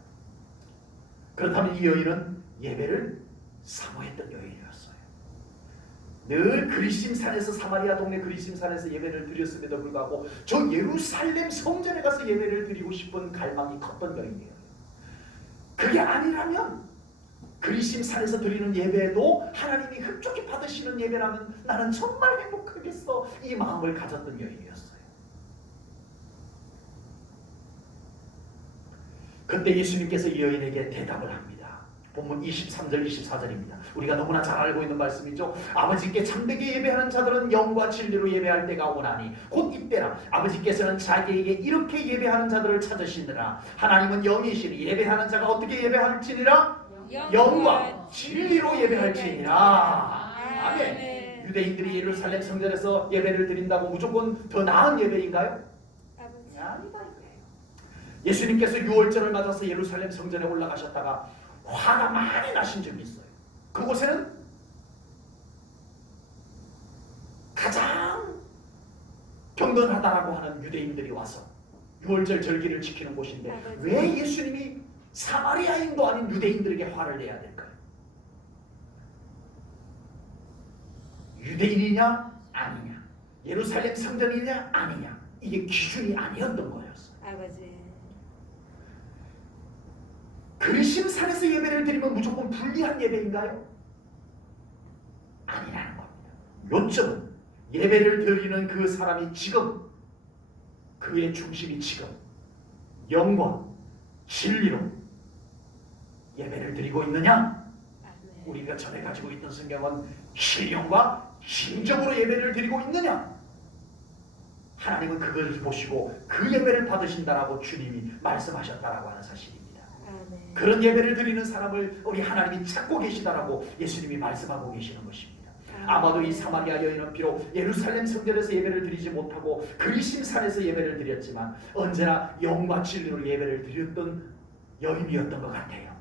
그렇다면 이 여인은 예배를 사모했던 여인이었어요. 늘 그리심산에서, 사마리아 동네 그리심산에서 예배를 드렸음에도 불구하고 저 예루살렘 성전에 가서 예배를 드리고 싶은 갈망이 컸던 여인이에요. 그게 아니라면 그리심산에서 드리는 예배도 하나님이 흡족히 받으시는 예배라면 나는 정말 행복하겠어, 이 마음을 가졌던 여인이었어요. 그때 예수님께서 이 여인에게 대답을 합니다. 본문 23절 24절입니다. 우리가 너무나 잘 알고 있는 말씀이죠. 아버지께 참되게 예배하는 자들은 영과 진리로 예배할 때가 오나니 곧 이때라. 아버지께서는 자기에게 이렇게 예배하는 자들을 찾으시느라. 하나님은 영이시니 예배하는 자가 어떻게 예배할지니라? 영과 진리로 예배할지니라. 아멘. 유대인들이 예루살렘 성전에서 예배를 드린다고 무조건 더 나은 예배인가요? 아버지. 아니다. 예수님께서 유월절을 맞아서 예루살렘 성전에 올라가셨다가 화가 많이 나신 적이 있어요. 그곳에는 가장 경건하다라고 하는 유대인들이 와서 유월절 절기를 지키는 곳인데 왜 예수님이 사마리아인도 아닌 유대인들에게 화를 내야 될까요? 유대인이냐 아니냐, 예루살렘 성전이냐 아니냐, 이게 기준이 아니었던 거였어요. 아버지. 그리심산에서 예배를 드리면 무조건 불리한 예배인가요? 아니라는 겁니다. 요점은 예배를 드리는 그 사람이 지금, 그의 중심이 지금 영과 진리로 예배를 드리고 있느냐? 우리가 전에 가지고 있던 성경은 신령과 진정으로 예배를 드리고 있느냐? 하나님은 그걸 보시고 그 예배를 받으신다라고 주님이 말씀하셨다라고 하는 사실입니다. 그런 예배를 드리는 사람을 우리 하나님이 찾고 계시다라고 예수님이 말씀하고 계시는 것입니다. 아마도 이 사마리아 여인은 비록 예루살렘 성전에서 예배를 드리지 못하고 그리심산에서 예배를 드렸지만 언제나 영과 진리로 예배를 드렸던 여인이었던 것 같아요.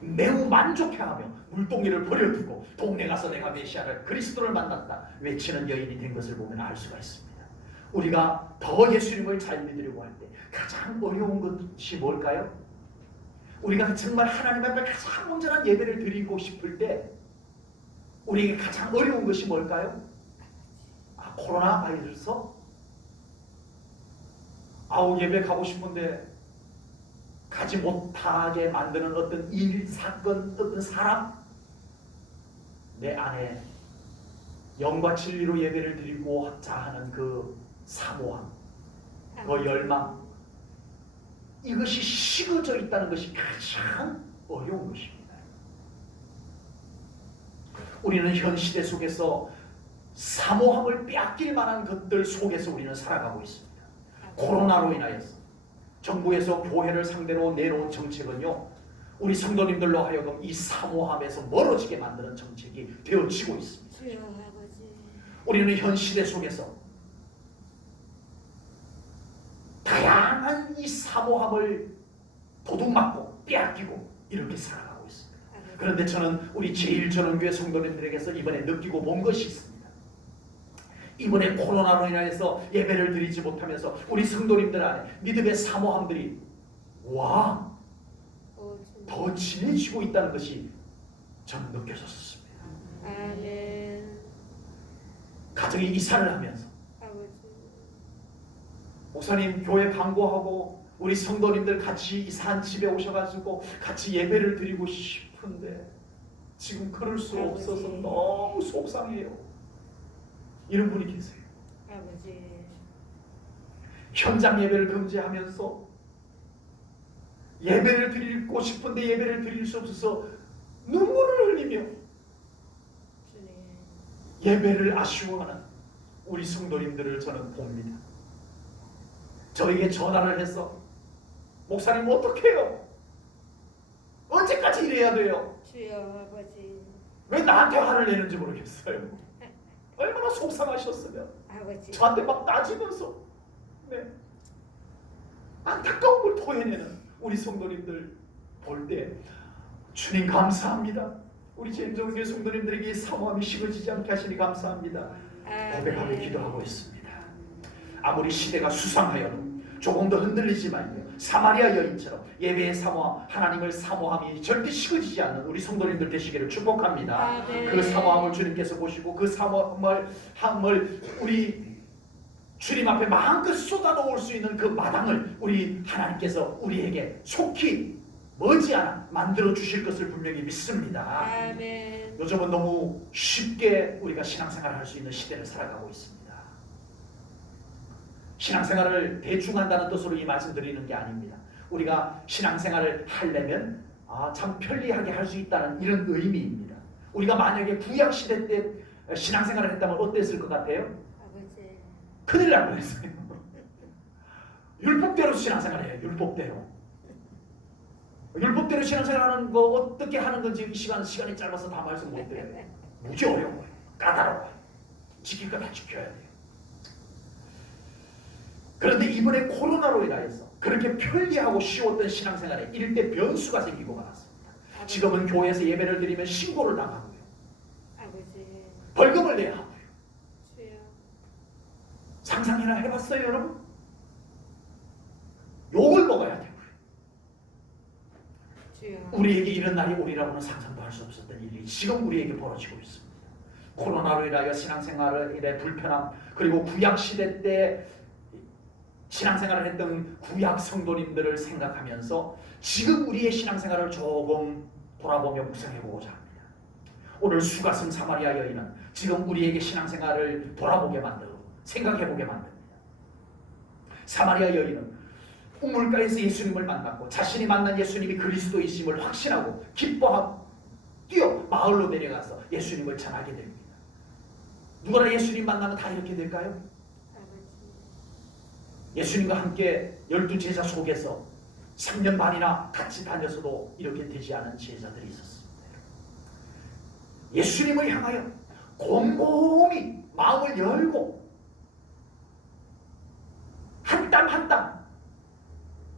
매우 만족해하며 물동이를 버려두고 동네 가서 내가 메시아를, 그리스도를 만났다 외치는 여인이 된 것을 보면 알 수가 있습니다. 우리가 더 예수님을 잘 믿으려고 할 때 가장 어려운 것이 뭘까요? 우리가 정말 하나님 앞에 가장 온전한 예배를 드리고 싶을 때 우리에게 가장 어려운 것이 뭘까요? 코로나 바이러스? 예배 가고 싶은데 가지 못하게 만드는 어떤 일, 사건, 어떤 사람, 내 안에 영과 진리로 예배를 드리고자 하는 그 사모함, 그 열망, 이것이 식어져 있다는 것이 가장 어려운 것입니다. 우리는 현 시대 속에서 사모함을 빼앗길 만한 것들 속에서 우리는 살아가고 있습니다. 코로나로 인하여서 정부에서 교회를 상대로 내놓은 정책은요, 우리 성도님들로 하여금 이 사모함에서 멀어지게 만드는 정책이 되어지고 있습니다. 주여 아버지. 우리는 현 시대 속에서 다양한 이 사모함을 도둑맞고 빼앗기고 이렇게 살아가고 있습니다. 그런데 저는 우리 제1전원교회 성도님들에게서 이번에 느끼고 본 것이 있습니다. 이번에 코로나로 인해서 예배를 드리지 못하면서 우리 성도님들 안에 믿음의 사모함들이 더 진해지고 있다는 것이 저는 느껴졌습니다. 아멘. 가정이 이사를 하면서 아버지. 목사님 교회 광고하고 우리 성도님들 같이 이사한 집에 오셔가지고 같이 예배를 드리고 싶은데 지금 그럴 수 없어서 너무 속상해요. 이런 분이 계세요. 아버지. 현장 예배를 금지하면서 예배를 드리고 싶은데 예배를 드릴 수 없어서 눈물을 흘리며 주님. 예배를 아쉬워하는 우리 성도님들을 저는 봅니다. 저에게 전화를 해서 목사님 어떡해요? 언제까지 이래야 돼요? 주여 아버지. 왜 나한테 화를 내는지 모르겠어요. 얼마나 속상하셨으면 아버지. 저한테 막 따지면서 안타까운 걸 토해내는 우리 성도님들 볼 때 주님 감사합니다. 우리 제1전교회 성도님들에게 사모함이 식어지지 않게 하시니 감사합니다. 고백하며 기도하고 있습니다. 아무리 시대가 수상하여도 조금 더 흔들리지 말며 사마리아 여인처럼 예배의 사모함, 하나님을 사모함이 절대 식어지지 않는 우리 성도님들 되시기를 축복합니다. 그 사모함을 주님께서 보시고 그 사모함을 우리 주님 앞에 마음껏 쏟아놓을 수 있는 그 마당을 우리 하나님께서 우리에게 속히 머지않아 만들어 주실 것을 분명히 믿습니다. 아멘. 요즘은 너무 쉽게 우리가 신앙생활을 할 수 있는 시대를 살아가고 있습니다. 신앙생활을 대충 한다는 뜻으로 이 말씀 드리는 게 아닙니다. 우리가 신앙생활을 하려면 참 편리하게 할 수 있다는 이런 의미입니다. 우리가 만약에 구약시대 때 신앙생활을 했다면 어땠을 것 같아요? 아버지. 큰일 날 뻔했어요. 율법대로 신앙생활해요. 율법대로 신앙생활하는 거 어떻게 하는 건지 이 시간이 짧아서 다 말씀 못 드려요. 무지 어려워요. 까다로워요. 지킬 거 다 지켜야 돼요. 그런데 이번에 코로나로 인하여서 그렇게 편리하고 쉬웠던 신앙생활에 일대 변수가 생기고 말았습니다. 지금은 교회에서 예배를 드리면 신고를 당하고요. 아버지. 벌금을 내야 하고요. 주여. 상상이나 해봤어요 여러분? 욕을 먹어야 되고요. 주여. 우리에게 이런 날이 오리라고는 상상도 할 수 없었던 일이 지금 우리에게 벌어지고 있습니다. 코로나로 인하여 신앙생활의 불편함, 그리고 구약시대 때 신앙생활을 했던 구약 성도님들을 생각하면서 지금 우리의 신앙생활을 조금 돌아보며 묵상해보고자 합니다. 오늘 수가성 사마리아 여인은 지금 우리에게 신앙생활을 돌아보게 만들고 생각해보게 만듭니다. 사마리아 여인은 우물가에서 예수님을 만났고 자신이 만난 예수님이 그리스도이심을 확신하고 기뻐하고 뛰어 마을로 내려가서 예수님을 전하게 됩니다. 누구나 예수님 만나면 다 이렇게 될까요? 예수님과 함께 12제자 속에서 3년 반이나 같이 다녔어도 이렇게 되지 않은 제자들이 있었습니다. 예수님을 향하여 곰곰이 마음을 열고 한 땀 한 땀,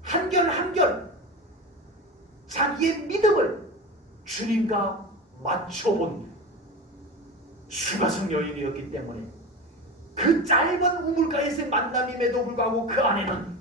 한결 한결 자기의 믿음을 주님과 맞춰본 수가성 여인이었기 때문에 그 짧은 우물가에서의 만남임에도 불구하고 그 안에는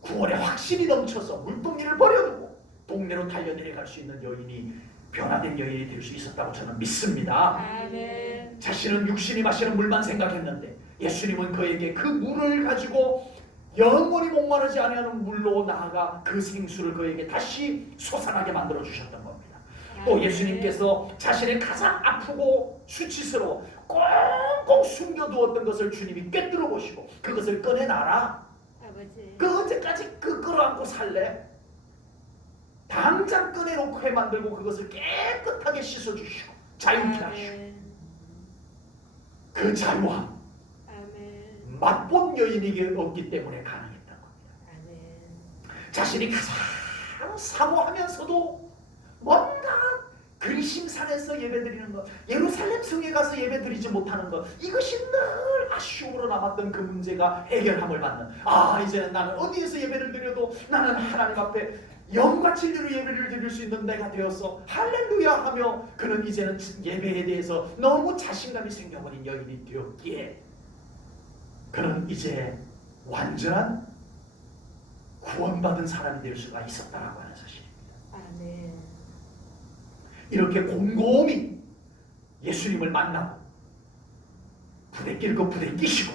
구원의 확신이 넘쳐서 물동리를 버려두고 동네로 달려내려갈 수 있는 여인이 변화된 여인이 될 수 있었다고 저는 믿습니다. 아멘. 자신은 육신이 마시는 물만 생각했는데 예수님은 그에게 그 물을 가지고 영원히 목마르지 않는 물로 나아가 그 생수를 그에게 다시 솟아나게 만들어 주셨던 겁니다. 또 예수님께서 자신의 가장 아프고 수치스러워 꽁꽁 숨겨두었던 것을 주님이 꿰뚫어 보시고 그것을 꺼내놔라. 아버지. 그 언제까지 그 끌어안고 살래? 당장 꺼내놓고 해 만들고 그것을 깨끗하게 씻어주시고 자유케 하시고 아멘. 그 자유함 아멘. 맛본 여인에게 없기 때문에 가능했던 겁니다. 아멘. 자신이 가장 사모하면서도 뭔가 그리심산에서 예배드리는 것, 예루살렘 성에 가서 예배드리지 못하는 것, 이것이 늘 아쉬움으로 남았던 그 문제가 해결함을 받는, 이제는 나는 어디에서 예배를 드려도 나는 하나님 앞에 영과 진리로 예배를 드릴 수 있는 내가 되었어, 할렐루야 하며 그는 이제는 예배에 대해서 너무 자신감이 생겨버린 여인이 되었기에 그는 이제 완전한 구원받은 사람이 될 수가 있었다라고 하는 사실입니다. 아멘. 이렇게 곰곰이 예수님을 만나고 부대낄 거 부대끼시고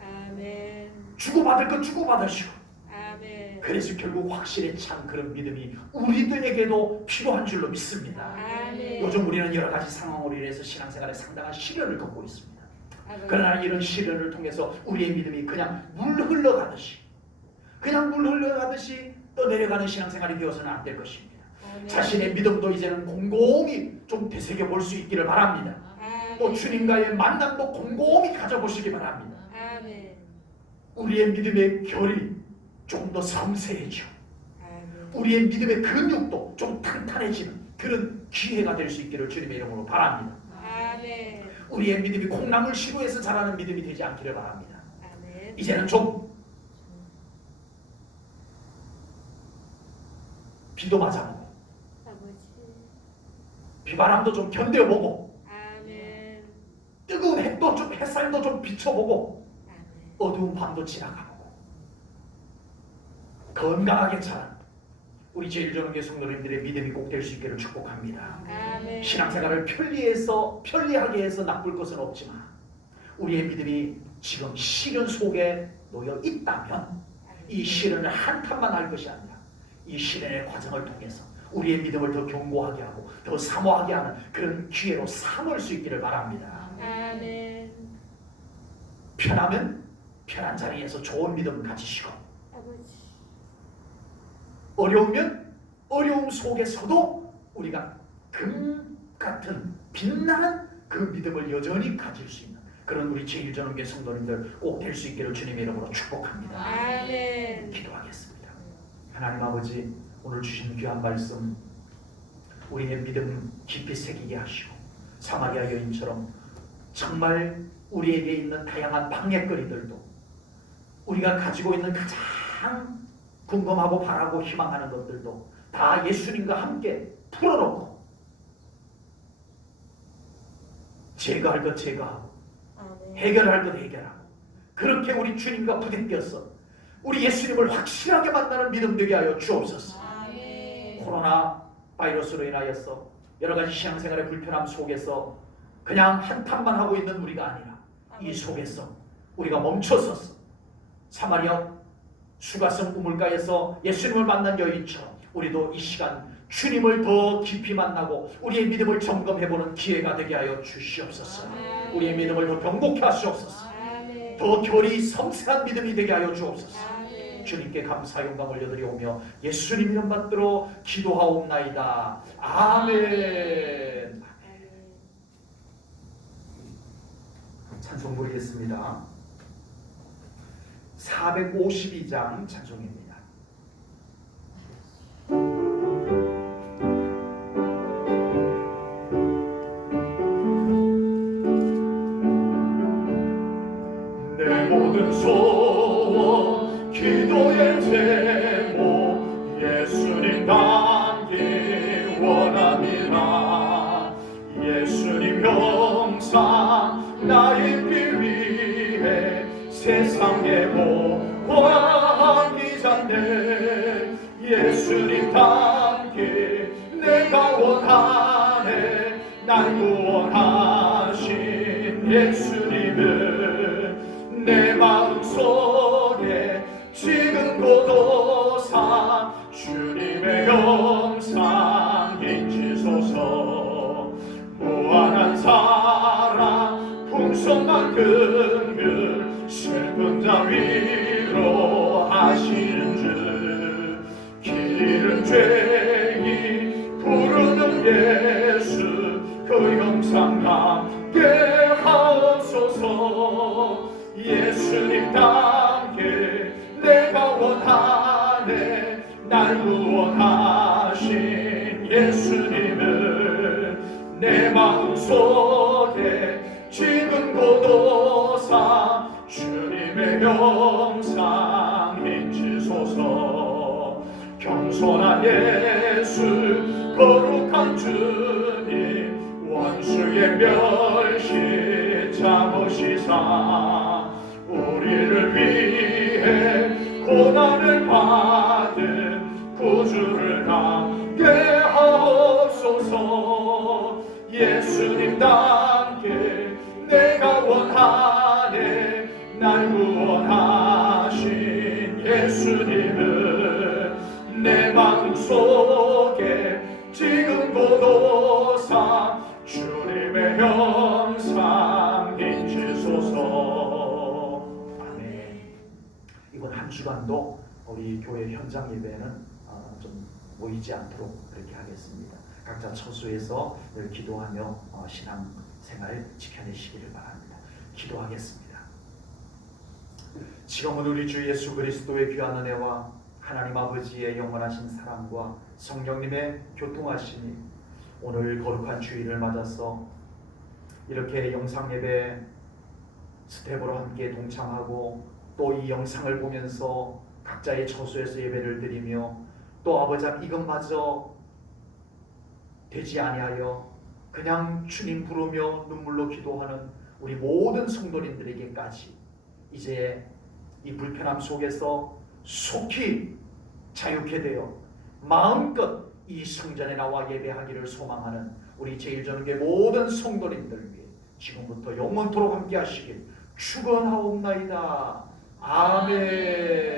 아멘. 주고받을 거 주고받으시고, 아멘. 그래서 결국 확실히 참 그런 믿음이 우리들에게도 필요한 줄로 믿습니다. 아멘. 요즘 우리는 여러 가지 상황으로 인해서 신앙생활에 상당한 시련을 겪고 있습니다. 아멘. 그러나 이런 시련을 통해서 우리의 믿음이 그냥 물 흘러가듯이 떠내려가는 신앙생활이 되어서는 안 될 것입니다. 아멘. 자신의 믿음도 이제는 곰곰이 좀 되새겨 볼 수 있기를 바랍니다. 아멘. 또 주님과의 만남도 곰곰이 가져보시기 바랍니다. 아멘. 우리의 믿음의 결이 좀 더 섬세해져, 아멘. 우리의 믿음의 근육도 좀 탄탄해지는 그런 기회가 될 수 있기를 주님의 이름으로 바랍니다. 아멘. 우리의 믿음이 콩나물 시루에서 자라는 믿음이 되지 않기를 바랍니다. 아멘. 이제는 좀 비도 맞아보고 아버지. 비바람도 좀 견뎌보고 아멘. 뜨거운 햇살도 좀 비춰보고 아멘. 어두운 밤도 지나가보고 건강하게 자란 우리 제일전원교 성도님들의 믿음이 꼭 될 수 있기를 축복합니다. 아멘. 신앙생활을 편리하게 해서 나쁠 것은 없지만 우리의 믿음이 지금 시련 속에 놓여 있다면 이 시련을 한탄만 할 것이 아니라 이 시련의 과정을 통해서 우리의 믿음을 더 견고하게 하고 더 사모하게 하는 그런 기회로 삼을 수 있기를 바랍니다. 아멘. 편하면 편한 자리에서 좋은 믿음 가지시고, 아버지. 어려우면 어려움 속에서도 우리가 금 같은 빛나는 그 믿음을 여전히 가질 수 있는 그런 우리 제1전원교 성도님들 꼭 될 수 있기를 주님의 이름으로 축복합니다. 아멘. 기도하겠습니다. 하나님 아버지, 오늘 주신 귀한 말씀 우리의 믿음 깊이 새기게 하시고 사마리아 여인처럼 정말 우리에게 있는 다양한 방해거리들도 우리가 가지고 있는 가장 궁금하고 바라고 희망하는 것들도 다 예수님과 함께 풀어놓고 제거할 것 제거하고 아멘. 해결할 것 해결하고 그렇게 우리 주님과 부대껴서 우리 예수님을 확실하게 만나는 믿음 되게 하여 주옵소서. 아멘. 코로나 바이러스로 인하여서 여러 가지 신앙생활의 불편함 속에서 그냥 한탄만 하고 있는 우리가 아니라 이 속에서 우리가 멈춰서서 사마리아 수가성 우물가에서 예수님을 만난 여인처럼 우리도 이 시간 주님을 더 깊이 만나고 우리의 믿음을 점검해보는 기회가 되게 하여 주시옵소서. 아멘. 우리의 믿음을 더 견고케 하시옵소서. 아멘. 더 결이 섬세한 믿음이 되게 하여 주옵소서. 아멘. 주님께 감사 영광 올려드리오며 예수님 이름 받들어 기도하옵나이다. 아멘. 찬송 부르겠습니다. 452장 찬송입니다. 내 모든 소원 기도의 제목 예수님 닮기 원합니다. 예수님 형상 나이기 위해 세상에 보호한 기자네. 예수님 닮기 내가 원하네. 날 구원하신 예수님을 내 마음속에 지금 고도사 주님의 영상 인치소서. 무한한 사랑 풍성한 긍휼 슬픈 자 위로 하시는 줄. 길 잃은 죄인 부르는 예수 그 영상 구원하신 예수님을 내 마음속에 지금 고도사 주님의 형상 인치소서. 겸손한 예수 거룩한 주님 원수의 멸시 참으시사 우리를 위해 고난을 받은 구주를 함께 하옵소서. 예수님답게 내가 원하네 날 구원하신 예수님을 내 마음속에 지금 고도사 주님의 형상 인치소서. 아멘. 이번 한 주간도 우리 교회 현장 예배는 좀 모이지 않도록 그렇게 하겠습니다. 각자 처소에서 늘 기도하며 신앙 생활 지켜내시기를 바랍니다. 기도하겠습니다. 지금은 우리 주 예수 그리스도의 귀한 은혜와 하나님 아버지의 영원하신 사랑과 성령님의 교통하심이 오늘 거룩한 주일을 맞아서 이렇게 영상 예배 스텝으로 함께 동참하고 또 이 영상을 보면서 각자의 처소에서 예배를 드리며 또 아버지 이것마저 되지 아니하여 그냥 주님 부르며 눈물로 기도하는 우리 모든 성도님들에게까지 이제 이 불편함 속에서 속히 자유케 되어 마음껏 이 성전에 나와 예배하기를 소망하는 우리 제1전교회 모든 성도님들 위해 지금부터 영원토록 함께 하시길 축원하옵나이다. 아멘.